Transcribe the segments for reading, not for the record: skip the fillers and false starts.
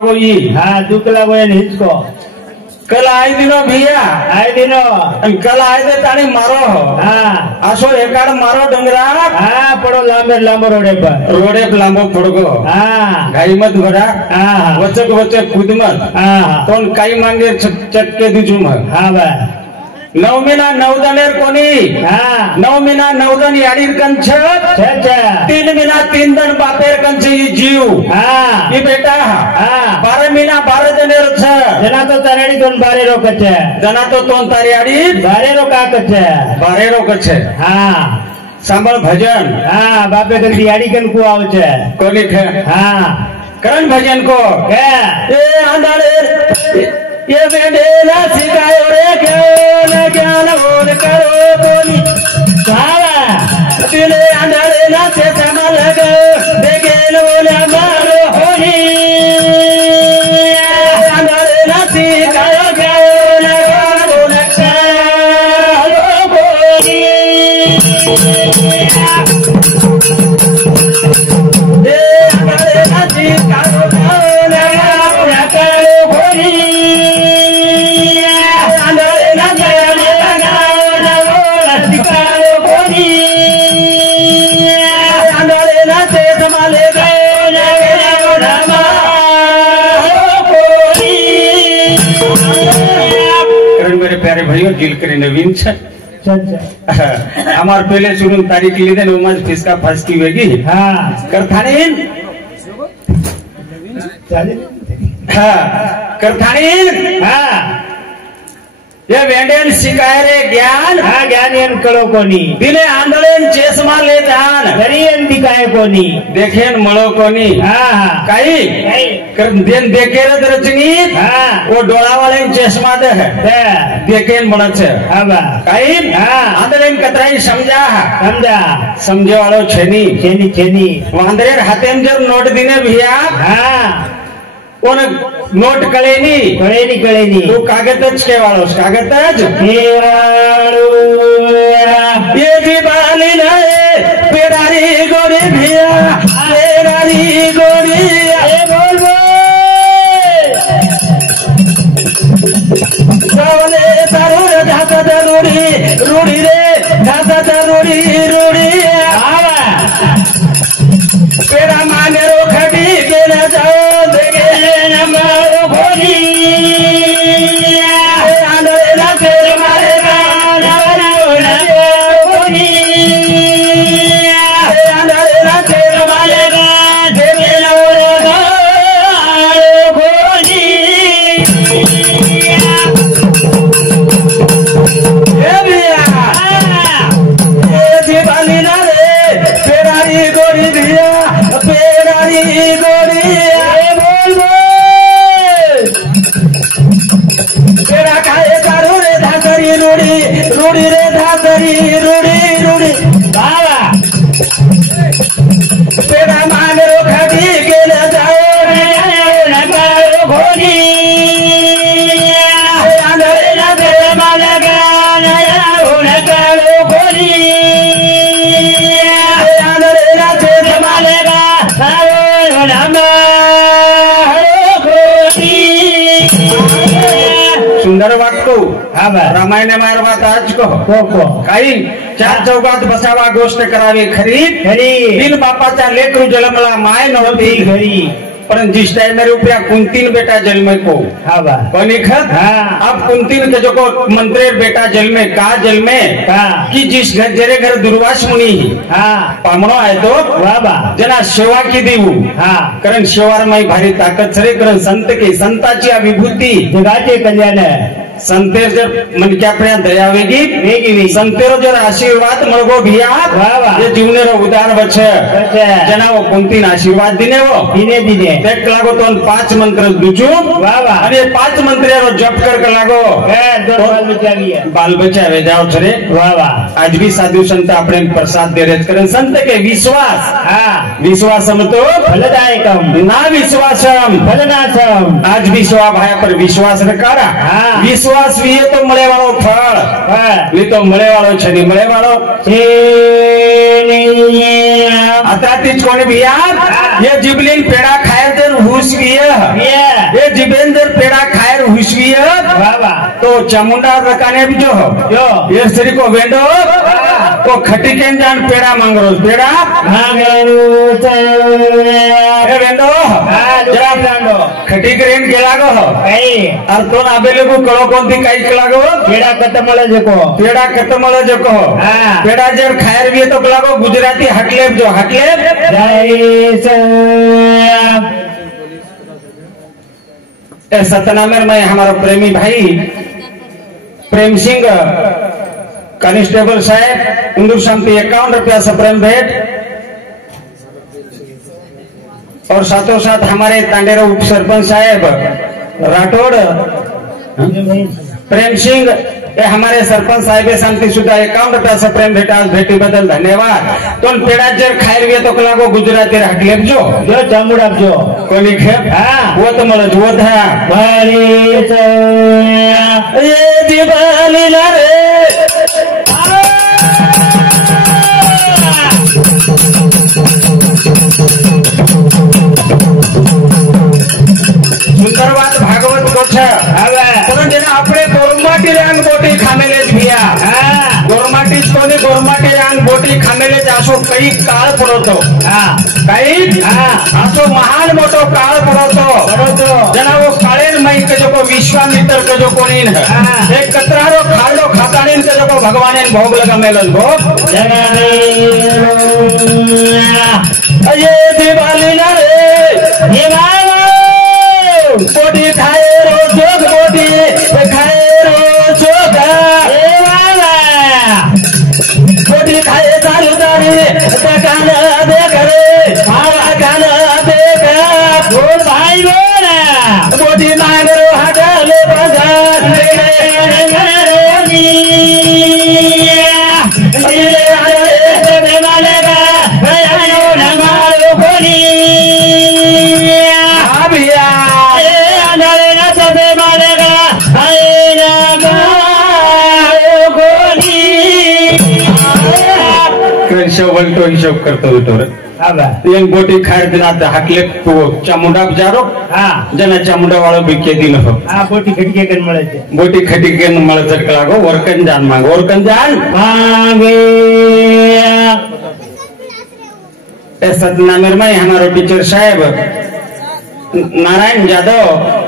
कोई हाँ दुखला कोई नहीं इसको कल आए दिनो भैया आए दिनो कल आए दे तानी मारो हाँ आसो एकाड मारो डंगरा हाँ पड़ो लांबे लांबो रोडे पर लांबो पड़गो हाँ गाई मत भरा हाँ वच्चे को वच्चे कूद मत हाँ तो काई मांगे चटके दीजू मत हाँ भाई 9 મહિના 9 દનેર કોની हाँ 9 મહિના 9 દન યાડીર કંછ अच्छा 3 મહિના 3 દન બાપેર કંછ ઈ જીવ हाँ ઈ બેટા हाँ 12 મહિના 12 દનેર छ जना तो तरेडी कोण बारे रोक छे जना तो तोन तारी आडी बारे रोका छे बारे रोक छे हाँ सांभळ भजन हाँ बापे कन दियाड़ी कन को आव छे कोनी थे हाँ करण भजन को के ए आंधळे ये बेडेला सिकायो रे ज्ञान ज्ञान बोल करो बोली सावा दिले आंधळे ना से समल ग देखेल बोले मारो होई आंधळे ना सिकायो ज्ञान बोल करो बोली ए आंधळे ना सिकायो ज्ञान बोल करो बोली मेरे प्यारे भाइयों दिल करे नवीन छे हमार पहले शुरू तारीख लीधे ने उमज फिसका फसकी वेगी हाँ करथानीन हाँ करथानीन हाँ ये वेंडेन सिकाय रे ज्ञान हाँ ज्ञानियन कळो कोनी दिले आंधळेन चेसमा ले ध्यान करियन दिखाय कोनी देखेन मळो कोनी हाँ हाँ काही कर देन देखेर रचनी हाँ वो डोळा वाले चेसमा दे देखेन म्हणत छे हाँ बा काही हाँ आंधळेन कतराई समझा समझे वालो छेनी छेनी छेनी वांदरेर हातेम जर नोट दिने भैया हाँ कोण नोट कळेनी कळेनी तू कागदच केवाळोस कागदच केवाळो ये दीवाली नये पेरारी गोरी भिया पेरारी गोरी ए बोल बोले तरुण धाता तरुणी रूढी रे धाता तरुणी रूढी पेरा माने रोखडी केला जाओ देगे नमारो भोली आंधळे ना तेरे मारे गाना भोली आंधळे ना तेरे मारे गाना भोली ए बिया ए दीवाली ना रे पेरारी गोरी भिया पेरारी गोरी बोल पेरा खाए कारू रे धाकरी रूढ़ी रूढ़ी रे धाकरी रूढ़ी रूढ़ी बाबा पेरा मान रो खड़ी के न जाओ न करो भोली आंधळे ना तेरे मान गाना न करो भोली आंधळे ना तेरे मान सुंदर वाटतो रामायण मार बात आज को काही चार चौकात बसावा गोष्ट करावी खरी बिन बापाचा लेकरू जन्मला माय नव्हती घरी पर जिस टाइम में रुपया कुंतीन बेटा जन्मे को कौन अब कुंतीन के जो को मंत्री बेटा जन्मे का जन्मे कि जिस घर जरे घर दुर्वास मुनि पामणो आहे तो जना सेवा की देऊ कारण सेवार माई भारी ताकद सरे कारण संत के संताची विभूती जगाचे कल्याण संतेर जर मन क्या अपने दया वेगी संतेरो जर आशीर्वाद मळगो भिया ये जीवनेरो उदार बचे जना वो कुंतीन आशीर्वाद दिने वो दिने देख लागो तो 5 मंत्र दुजू अरे 5 मंत्रेरो जप कर लागो बाल बच्चा वे जाओ छरे आज भी साधु संत अपने प्रसाद दे रहे कारण संत के विश्वास विश्वासम तो फलदायकम ना विश्वासम फलनाशम आज विश्वास भाया पर विश्वास रकारा विश्वास भी है तो मळे वाळो फळ नहीं तो मळे वाळो छनी मळे वाळो आता तीच कोणी भिया ये जिबलीन पेड़ा खाए जर हुस भी है ये जिबेन जर पेड़ा खायर हुसवी बाबा तो चामुंडा रकाने भी जो जो ये सरी को वेंडो को खटी के जान पेड़ा मांग रो पेड़ा ए वेंडो जरा जानो खटी करेन गेलागो कई और तो आबेले को कळो कोणती काही केलागो पेड़ा कतमळ जको पेड़ा कतमळ जको पेड़ा जर खायर भी तो केलागो गुजराती हटलेब जो हटलेब जय सतनामेर में हमारा प्रेमी भाई प्रेम सिंह कांस्टेबल साहब इंदूर शांति 51 रुपया से प्रेम भेंट और साथों साथ हमारे तांडेरो उप सरपंच साहब राठौड़ प्रेम सिंह ये हमारे सरपंच साहब शांति सुधा 51 रुपया से प्रेम भेटा भेटी बदल धन्यवाद तो पेड़ा जर खायर भी तो कला को गुजराती हटलेब जो चामुंडा जो कोणी खेप वो तो मला वो था ये दिवाली ना रे सुंदर बात भागवत को अपने गोरमाटी रांग बोटी खामेले भिया गोरमाटी कोणी गोरमाटी रांग बोटी खामेले असो काही काळ पडतो काही असो महान मोठो काळ पडतो जना वो काळेन मई के जो विश्वामित्र के जो कोणी एक कतरारो खाड़ो खातानीन के जो भगवाने भोग लगा मेलन भोग ये दिवाली ना रे बोटी खाए रो जोग बोटी खाए रो जोग बोटी खाए दारू दारू गाना देख रे मारा गाना देख भाई बोटी मांगरो हटले बाजार तो हिशोब करतो एक बोटी खायर दिना हाकले चामुंडा जारो जना चामुंडा वालों बिके दिन हो बोटी खटके कन मळे बोटी खटी के मळे चटकला गो वरकन जान मांगे ए सतनामेर में हमारो टीचर साहब नारायण यादव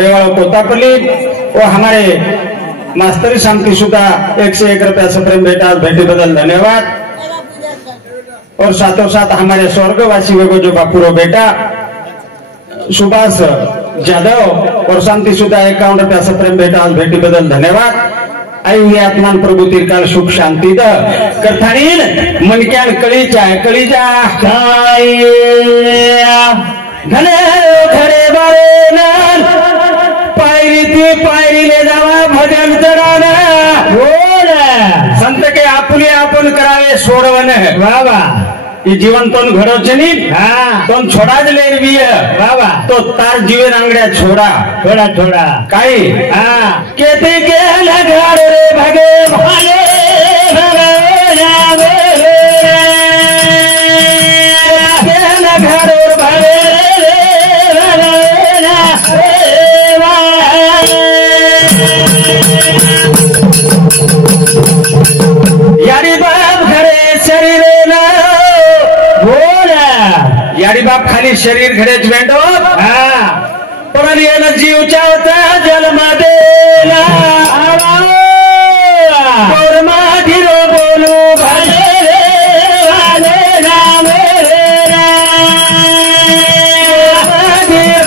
रेवाड़ा कोतापल्ली वो हमारे मास्टरी शांति सुधा 101 रुपया से प्रेम भेटा भेटी बदल धन्यवाद और साथों साथ हमारे स्वर्गवासी को जो बापुरो बेटा सुभाष जादव और शांति सुधा 51 रुपया से प्रेम भेटा भेटी बदल धन्यवाद आई हुई आत्मान प्रभु तिरकाल सुख शांति द करथारीन मन क्या कली जा घने घरे बारे नान पायरी ले जावा भजन चढ़ाना संत के आपुले आपण करावे सोडवन बाबा ये जीवन तो घडो छे नी तो छोड़ा ज ले रही है बाबा तो तार जीवन आंगड़िया छोड़ा काई केते के लगाड़ रे भगे भाले यारी बाप घरे शरीर यारी बाप खाली शरीर घरे वेंडो पण येन जीव चावता जन्म देला और माधीरो बोलू भाले राम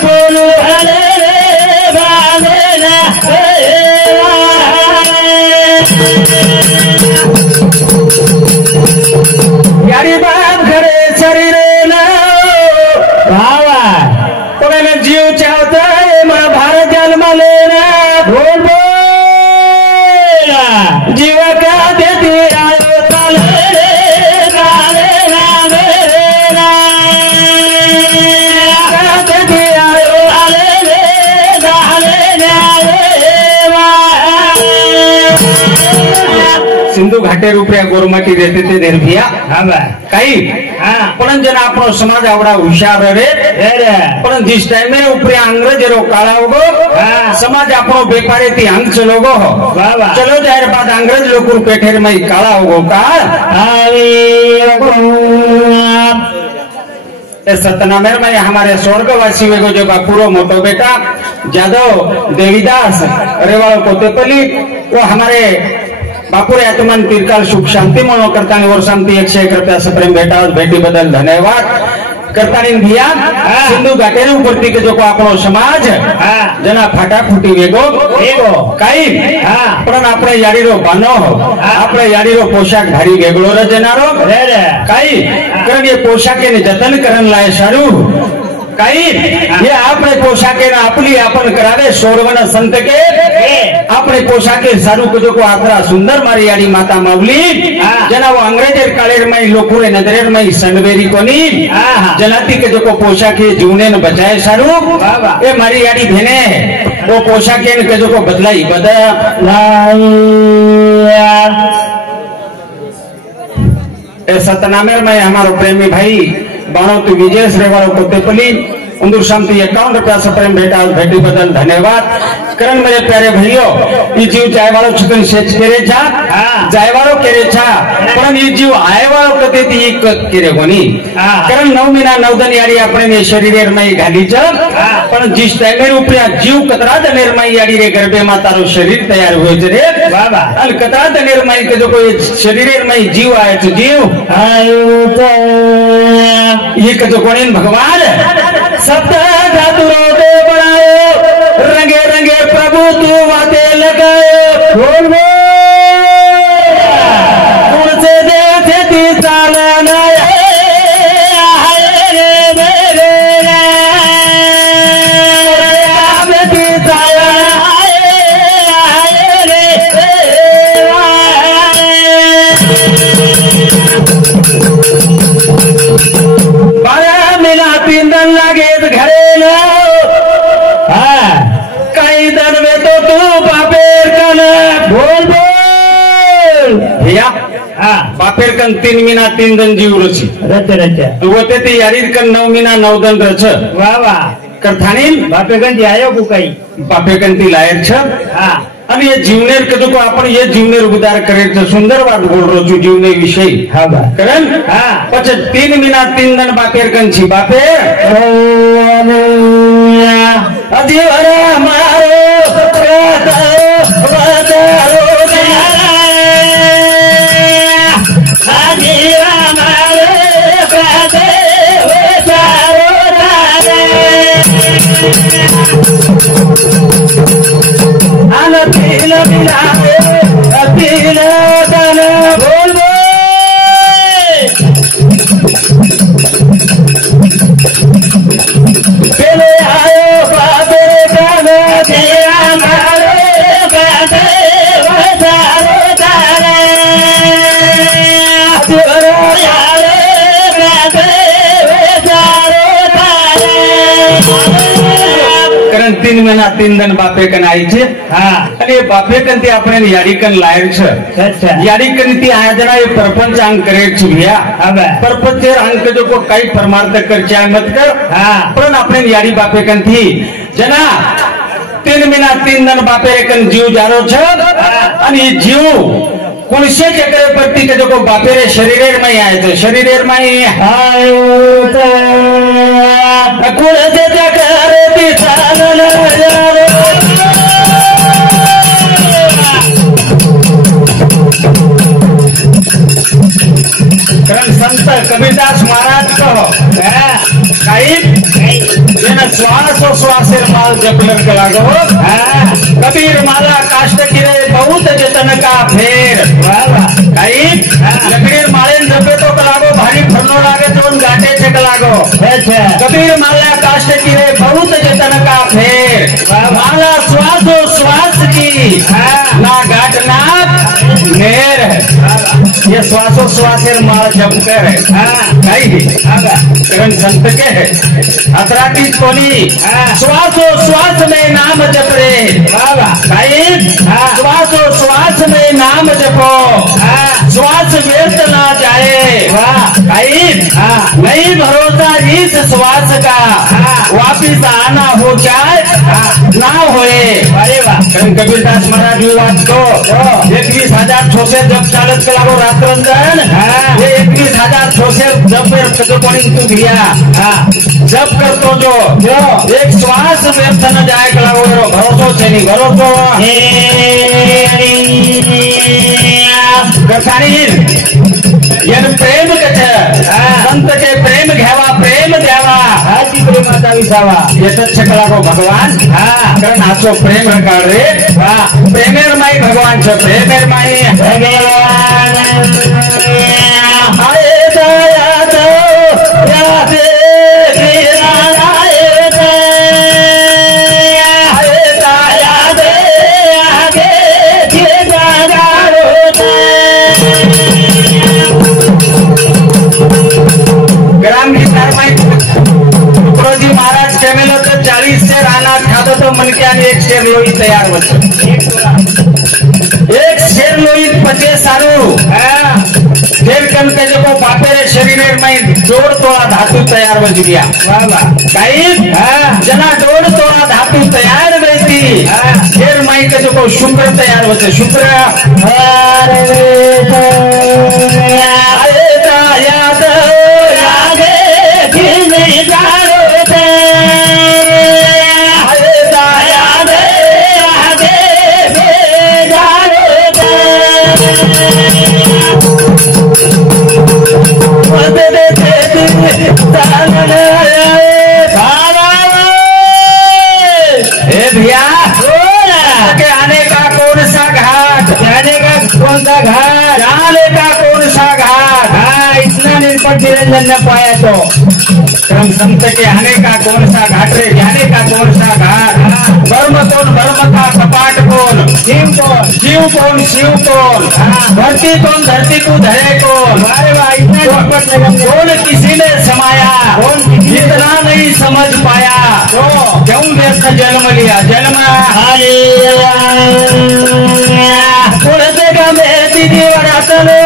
बोलू यारी बाप घरे शरीर जीव चाहता है मां भारत जन्म लेना बोल जीवा का देती आयो सिंधु घाटे रुपया गोरमाटी रहते थे निर्भिया काही पण जन आपणो समाज आवडा हुशार रे पण जिस टाइम में ऊपर अंग्रेज रो काला होगो समाज अपनो व्यापारी थी अंग चलोगो चलो जाहिर बात अंग्रेज लोग पेठेर में काला होगो का सत्यनामेर में हमारे स्वर्गवासी वेगो जो पूरो मोटो बेटा जादव देवीदास रेवाड़ो कोतेपल्ली वो हमारे बापुरे आत्मन तीरकाल सुख शांति मनो करता और शांति 101 रुपया से प्रेम भेटा भेटी बदल धन्यवाद करता भैया सिंधु घाटेर उपरती के जो आपनो समाज जना फाटाफूटी वेगो काई पण आपणे याडीरो बानो आपणे याडीरो पोशाक भारी वेगळो रे जनारो काई कारण ये पोशाके ने जतन करन लाय सारू काई ये आपणे पोशाके ने आपली आपण करावे सोडवन संत के आपणे पोशाके सारू को जो को आखरा सुंदर मारी याडी माता मावली जना वो अंग्रेजेर कालेर में लोकोरे नजरेर में सनवेरी कोनी जनाती के जो को पोशाके जीवने ने बचाए सारू ए मारी याडी भेने वो पोशाके ने के जो को बदलाई सतनामेर में हमारो प्रेमी भाई बाणोती विजय रेवाड़ो कोतेपल्ली उंदूर शांति 51 रुपया से प्रेम भेटा भेटी बदल धन्यवाद करण मेरे प्यारे भाइयों ये जीव जाय वालों छुकन सेच केरे छा जाय वालों केरे छा पण ये जीव आय वालों कते ती एक केरे कोनी करण 9 महीना 9 दिन याडी आपणे ने शरीरेर में घाली छ पण जिस टाइम उपया जीव कतरा दनेर में याडी रे गर्भे में तारो शरीर तैयार होय छ रे बाबा अन कतरा दनेर में के जो कोई शरीरेर में जीव आए छ जीव आयो तो ये के जो कोनी भगवान सप्त धातुरों दे बनायो रंगे रंगे प्रभु तू वादे लगायो बोल उनसे देखे ती चालना बापेर कन 3 महीना 3 दिन जीव रची होते ते यारीर कन 9 महीना 9 दिन रच वाह करथानी बापे कन ती आयो बुकाई बापे कन ती लायर छ आणि ये जीवनेर के जो आपण ये जीवनेर उदार करे छ सुंदर बात बोल रो छु जीवने विषय करण पछ 3 महीना 3 दिन बापेर कन छी बापे अजीवर मारो करण 3 महीना 3 दिन बापे कन आई छे अरे बापे कन ते आपणे याडी कन लायर छ याडी कन ती आजना ये प्रपंच अंग करे छ भैया प्रपंचेर अंग जो को काही परमार्थ कर चाय मत कर पण आपणे याडी बापे कन थी जना 3 महीना 3 दिन बापे कन जीव जारो छ आणि जीव कुणसे चक्र प्रति के जो को बापेरे शरीरेर में आए थे शरीरेर में आयो तो कुणसे चक्र बिचान जारो करण संत कबीरदास महाराज कहो काई जेना श्वास श्वासेर माल जपलर के लागो कबीर माला काष्ट किरे बहुत जतन का फेर काई लकड़ीर मालेन जपे तो लागो भारी फरनो लागे तो गाटे छक लागो कबीर माला काष्ट किरे बहुत जतन का फेर माला श्वासो श्वास की ना गाट ना नेर ये श्वासो श्वासेर माल जप कर काई करण संत के है अतराटी कोनी श्वासो श्वास में नाम नाम जप रे बाबा भाई श्वासो श्वास में नाम जपो श्वास व्यर्थ ना जाए भाई नहीं भरोसा इस श्वास का वापिस आना हो जाए ना होए। अरे वाह कबीरदास महाराज बात तो 21,000 छोसे जब चालत कलागो रात्रंदन ये 21,000 छोसे जब तू दिया जब कर तो जो एक श्वास व्यर्थ न जाए कलागो भरोसो छे नहीं भरोसो प्रेम संत के प्रेम घ्यावा प्रेम द्यावा हाची प्रेमाचा विसावा येतच कलागो भगवान कारण आसो प्रेम काढ रे प्रेमेर माई भगवान छ प्रेमेर माई भगवान हाय दया दो याद महाराज केमेलो तो 40 शेर आना खातो तो मन के आने एक शेर लोई तैयार होते एक शेर लोई पचे सारू शेर कम के जो बापेरे शरीर में जोड़ तोड़ा धातु तैयार हो गया कहीं जना जोड़ तोड़ा धातु तैयार रहती शेर माई के जो शुक्र तैयार होते शुक्र याद भैया आने का कौन सा घाट जाने का कौन सा घाट जाने का कौन सा घाट इतना निर्पट निरंजन न पाया तो क्रम संत के आने का कौन सा घाट रे जाने का कौन सा घाट धर्म कौन धर्म का कपाट कौन शिव कौन शिव कौन धरती कौन धरती को धरे कौन अरे भाई इतना कौन किसी ने समाया कौन इतना नहीं समझ पाया तो क्यों व्यस्त जन्म लिया जन्म देगा मैं दीदी बड़ा चलो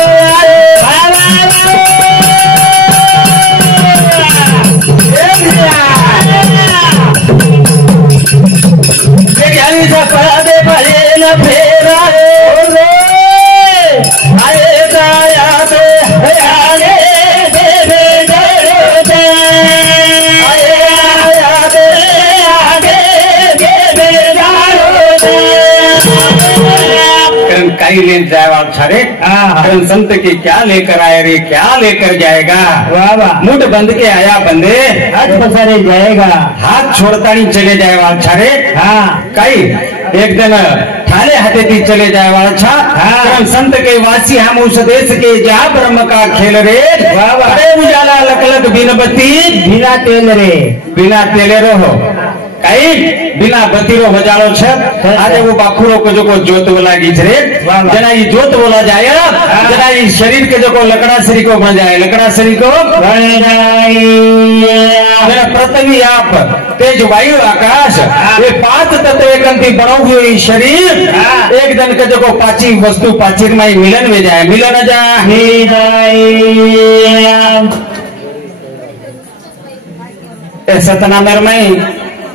दे भले न फेरा ले जाए सारे संत के क्या लेकर आए रे क्या लेकर जाएगा वाह मुठ बंद के आया बंदे हाथ पसारे जाएगा हाथ छोड़ता नहीं चले जाए वाल छारे कई एक दिन ठाले हाथे थी चले जाए वाला छा संत के वासी हम उस देश के जा ब्रह्म का खेल रे अरे उजाला लकलक बिन बत्ती बिना तेल रे बिना तेले रहो कई बिना बतीरो बजाड़ो छ आज वो बाखुरो को जो जोत बोला गीच रे जना ये जोत बोला जाए जना ये शरीर के जो लकड़ा शरीर को बन जाए लकड़ा शरीर को बन जाए पृथ्वी आप तेज वायु आकाश ये 5 तत्व एकंती बनो हुई शरीर एक दिन के जो पाची वस्तु पाची में मिलन में जाए मिलन जाए सतनामर में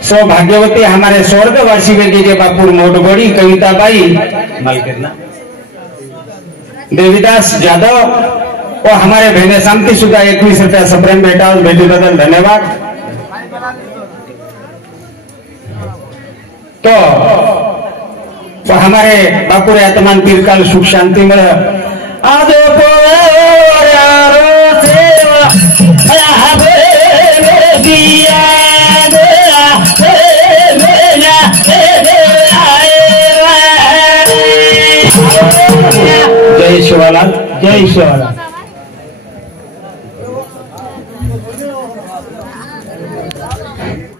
सौभाग्यवती हमारे स्वर्गवासी के बापुर मोटगोड़ी कविताबाई मालकिरना देवीदास यादव और हमारे बहने शांति सुधा 21 रुपया सप्रेम बेटा बेटी बदल धन्यवाद। तो हमारे बापुर आत्मान तीरकाल सुख शांति मिल आदो जय शिवालाल जय शिवालाल।